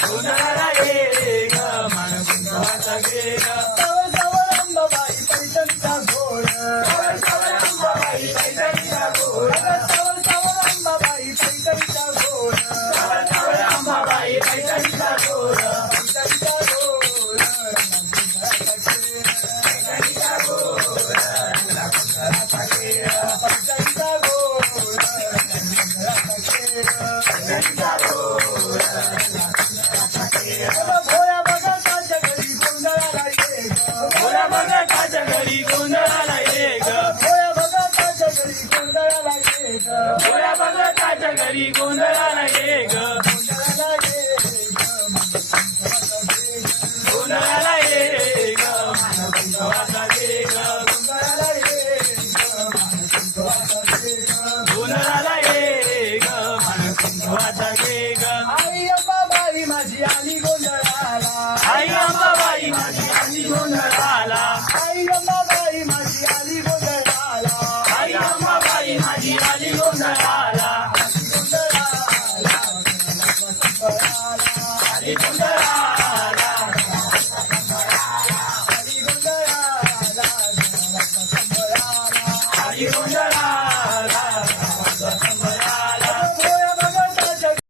गोंधळाला ये ग मान कुंकवाचा घे ग अंबाबाई पैठणीचा घोळ अंबाबाई पैठणीचा घोळ अंबाबाई पैठणीचा घोळ अंबाबाई पैठणीचा घोळ भोळ्या बघताच्या घरी गोंधळाला ये ग भोळ्या बघताच्या घरी गोंधळाला ये ग भोळ्या बघताच्या घरी गोंधळाला ये ग भोळ्या बघताच्या घरी गोंधळाला ये ग गोंधळाला ये ग गोंधळाला ये ग गोंधळाला ये ग गोंधळाला ये ग मान कुंकवाचा घे ग आई अंबाबाई माझी आली गोंधळाला आई अंबाबाई माझी आली गोंधळाला आई अंबाबाई